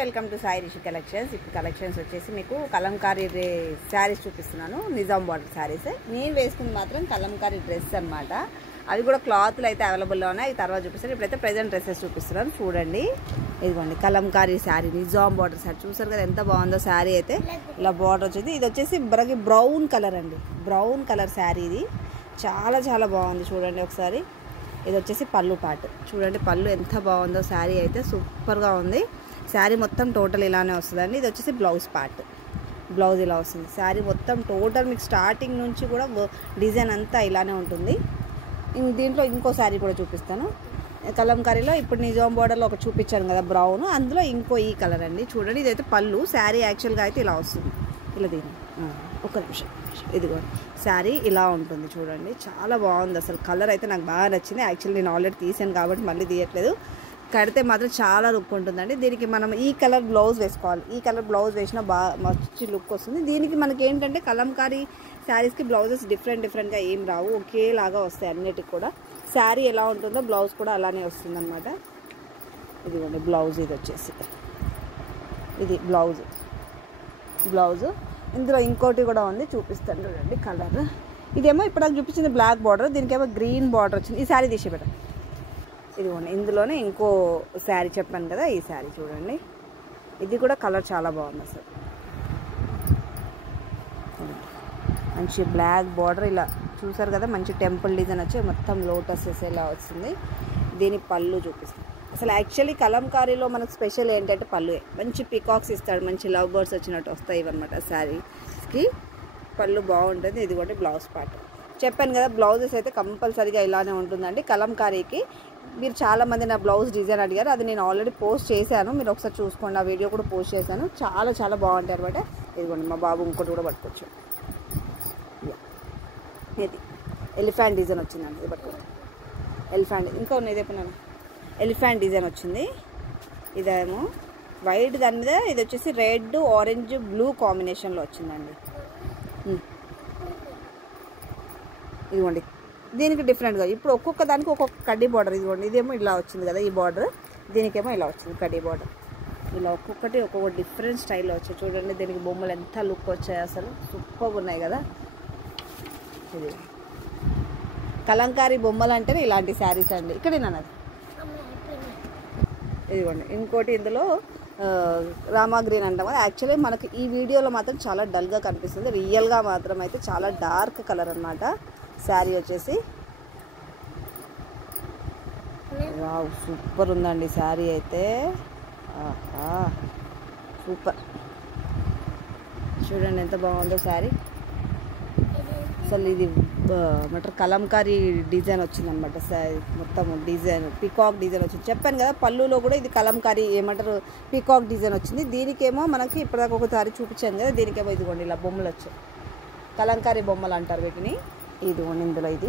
Welcome to Sai Rishi collections. ఇప్పుడు collections వచ్చేసి మీకు కలంకారీ శారీస్ చూపిస్తున్నాను. నిజాం బార్డర్ శారీస్. నేను వేసుకుంది మాత్రం కలంకారీ డ్రెస్ అనమాట. అవి కూడా క్లాత్లు అయితే అవైలబుల్లో ఉన్నాయి. అవి తర్వాత చూపిస్తాను. ఇప్పుడైతే ప్రెజెంట్ డ్రెస్సెస్ చూపిస్తున్నాను. చూడండి, ఇదిగోండి కలంకారీ శారీ, నిజాం బార్డర్ శారీ. చూసారు కదా ఎంత బాగుందో శారీ అయితే. ఇలా బార్డర్ వచ్చింది. ఇది వచ్చేసి మనకి బ్రౌన్ కలర్ అండి, బ్రౌన్ కలర్ శారీ. ఇది చాలా చాలా బాగుంది. చూడండి ఒకసారి. ఇది వచ్చేసి పళ్ళు పార్ట్. చూడండి పళ్ళు ఎంత బాగుందో. శారీ అయితే సూపర్గా ఉంది. శారీ మొత్తం టోటల్ ఇలానే వస్తుందండి. ఇది వచ్చేసి బ్లౌజ్ పార్ట్. బ్లౌజ్ ఇలా వస్తుంది. శారీ మొత్తం టోటల్ మీకు స్టార్టింగ్ నుంచి కూడా డిజైన్ అంతా ఇలానే ఉంటుంది. దీంట్లో ఇంకో శారీ కూడా చూపిస్తాను. కలంకారీలో ఇప్పుడు నిజాం బార్డర్లో ఒక చూపించాను కదా బ్రౌన్, అందులో ఇంకో ఈ కలర్ అండి. చూడండి ఇదైతే పళ్ళు. శారీ యాక్చువల్గా అయితే ఇలా వస్తుంది. ఇలా దీని ఒక నిమిషం, ఇదిగో శారీ ఇలా ఉంటుంది. చూడండి చాలా బాగుంది. అసలు కలర్ అయితే నాకు బాగా నచ్చింది. యాక్చువల్లీ నేను ఆల్రెడీ తీసాను కాబట్టి మళ్ళీ తీయట్లేదు. కడితే మాత్రం చాలా లుక్ ఉంటుందండి. దీనికి మనం ఈ కలర్ బ్లౌజ్ వేసుకోవాలి. ఈ కలర్ బ్లౌజ్ వేసినా బాగా మంచి లుక్ వస్తుంది. దీనికి మనకి ఏంటంటే కలంకారీ శారీస్కి బ్లౌజెస్ డిఫరెంట్గా ఏం రావు, ఒకేలాగా వస్తాయి అన్నిటికి కూడా. శారీ ఎలా ఉంటుందో బ్లౌజ్ కూడా అలానే వస్తుంది అనమాట. ఇదిగోండి బ్లౌజ్. ఇది వచ్చేసి ఇది బ్లౌజ్. ఇందులో ఇంకోటి కూడా ఉంది, చూపిస్తాను చూడండి కలర్. ఇదేమో ఇప్పుడు నాకు చూపించింది బ్లాక్ బార్డర్, దీనికేమో గ్రీన్ బార్డర్ వచ్చింది. ఈ శారీ తీసి పెట్టండి. ఇదిగోండి ఇందులోనే ఇంకో శారీ చెప్పాను కదా, ఈ శారీ చూడండి. ఇది కూడా కలర్ చాలా బాగుంది అసలు. మంచి బ్లాక్ బార్డర్ ఇలా చూసారు కదా, మంచి టెంపుల్ డిజైన్ వచ్చి మొత్తం లోటసెస్ ఇలా వస్తుంది. దీని పళ్ళు చూపిస్తాను. అసలు యాక్చువల్లీ కలంకారీలో మనకు స్పెషల్ ఏంటంటే పళ్ళువే. మంచి పికాక్స్ ఇస్తాడు, మంచి లవ్ బర్డ్స్ వచ్చినట్టు వస్తాయి ఇవన్నమాట శారీస్కి. పళ్ళు బాగుంటుంది. ఇది కూడా బ్లౌజ్ పార్ట్. చెప్పాను కదా బ్లౌజెస్ అయితే కంపల్సరీగా ఇలానే ఉంటుందండి కలంకారీకి. మీరు చాలామంది నా బ్లౌజ్ డిజైన్ అడిగారు, అది నేను ఆల్రెడీ పోస్ట్ చేశాను. మీరు ఒకసారి చూసుకోండి, ఆ వీడియో కూడా పోస్ట్ చేశాను. చాలా చాలా బాగుంటాయి అనమాట. ఇదిగోండి మా బాబు ఇంకోటి కూడా పట్టుకోవచ్చు. ఇది ఎలిఫెంట్ డిజైన్ వచ్చిందండి. ఇది పట్టుకోండి ఎలిఫెంట్. ఇంకా ఉన్నాయి చెప్పినాను, ఎలిఫెంట్ డిజైన్ వచ్చింది. ఇదేమో వైట్, దాని మీద ఇది వచ్చేసి రెడ్, ఆరెంజ్, బ్లూ కాంబినేషన్లో వచ్చిందండి. ఇదిగోండి దీనికి డిఫరెంట్గా ఇప్పుడు ఒక్కొక్క దానికి ఒక్కొక్క కడ్డీ బార్డర్. ఇదిగోండి ఇదేమో ఇలా వచ్చింది కదా ఈ బార్డర్, దీనికేమో ఇలా వచ్చింది కడ్డీ బార్డర్. ఇలా ఒక్కొక్కటి ఒక్కొక్క డిఫరెంట్ స్టైల్లో వచ్చాయి. చూడండి దీనికి బొమ్మలు ఎంత లుక్ వచ్చాయి, అసలు సూపర్గా ఉన్నాయి కదా. ఇది కలంకారీ బొమ్మలు అంటేనే ఇలాంటి శారీస్ అండి. ఇక్కడ నన్నది ఇదిగోండి ఇంకోటి ఇందులో రామా గ్రీన్ అంటాం కదా. యాక్చువల్లీ మనకి ఈ వీడియోలో మాత్రం చాలా డల్గా కనిపిస్తుంది, రియల్గా మాత్రం అయితే చాలా డార్క్ కలర్ అనమాట శారీ వచ్చేసి. వావ్ సూపర్ ఉందండి శారీ అయితే. సూపర్. చూడండి ఎంత బాగుందో శారీ. అసలు ఇది ఏమంటారు కలంకారీ డిజైన్ వచ్చిందనమాట. మొత్తం డిజైన్ పికాక్ డిజైన్ వచ్చింది. చెప్పాను కదా పళ్ళులో కూడా ఇది కలంకారీ ఏమంటారు పికాక్ డిజైన్ వచ్చింది. దీనికేమో మనకి ఇప్పటిదాకా ఒకసారి చూపించాను కదా, దీనికేమో ఇదిగోండి ఇలా బొమ్మలు వచ్చాయి. కలంకారీ బొమ్మలు అంటారు వీటిని. ఇదిగోండి ఇందులో ఇది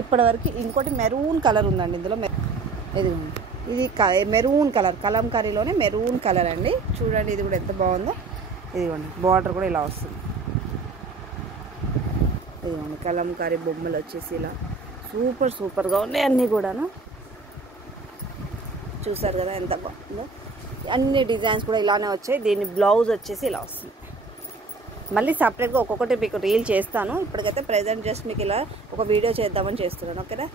ఇప్పటివరకు. ఇంకోటి మెరూన్ కలర్ ఉందండి ఇందులో. ఇదిగోండి ఇది మెరూన్ కలర్, కలంకారీలోనే మెరూన్ కలర్ అండి. చూడండి ఇది కూడా ఎంత బాగుందో. ఇదిగోండి బార్డర్ కూడా ఇలా వస్తుంది. ఇదిగోండి కలంకారీ బొమ్మలు వచ్చేసి ఇలా సూపర్గా ఉన్నాయి అన్నీ కూడాను. చూసారు కదా ఎంత బాగుందో. అన్ని డిజైన్స్ కూడా ఇలానే వచ్చాయి. దీని బ్లౌజ్ వచ్చేసి ఇలా వస్తుంది. మళ్ళీ సపరేట్గా ఒక్కొక్కటి మీకు రీల్ చేస్తాను. ఇప్పటికైతే ప్రెజెంట్ జస్ట్ మీకు ఇలా ఒక వీడియో చేద్దామని చేస్తున్నాను. ఓకేనా,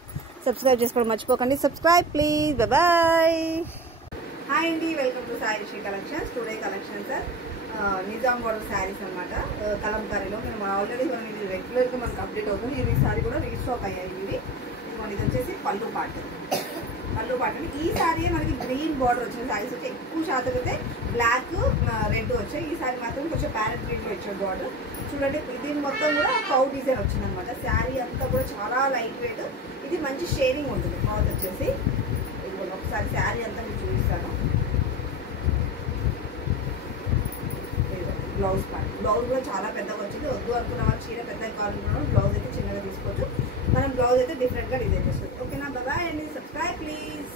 సబ్స్క్రైబ్ చేసుకోవడం మర్చిపోకండి. Subscribe please. బాయ్. హాయ్ అండి, welcome to Sai Rishi collections. Today collection sir Nizam border saris అనమాట. కలంకారీలో మేము ఆల్రెడీ మనం ఇది రెగ్యులర్గా మనకు అప్డేట్ అవుతుంది. ఈ సారీ కూడా రీస్టాక్ అయ్యాయి ఇవి. ఇది వచ్చేసి పళ్ళు పార్ట్ అండి. ఈ సారీ మనకి గ్రీన్ బార్డర్ వచ్చిన శారీస్ వచ్చి ఎక్కువ శాతం అయితే బ్లాక్, రెడ్ వచ్చాయి. ఈ సారీ మాత్రం కొంచెం ప్యారెట్ గ్రీన్లో వచ్చాడు బార్డర్. చూడండి దీని మొత్తం కూడా కౌ డిజైన్ వచ్చింది అనమాట. శారీ అంతా కూడా చాలా లైట్ వెయిట్. ఇది మంచి షేడింగ్ ఉంటుంది క్లాత్ వచ్చేసి. ఇది ఒకసారి శారీ అంతా మీకు చూపిస్తాను. Blouse part. బ్లౌజ్ కూడా చాలా పెద్దగా వచ్చింది. వద్దు అనుకున్న వాళ్ళు చీర పెద్దగా కావాలనుకున్నాం, బ్లౌజ్ అయితే చిన్నగా తీసుకోవచ్చు. మనం బ్లౌజ్ అయితే డిఫరెంట్గా డిజైన్ చేసుకోవచ్చు. ఓకేనా, బాయ్ అండి. Subscribe please.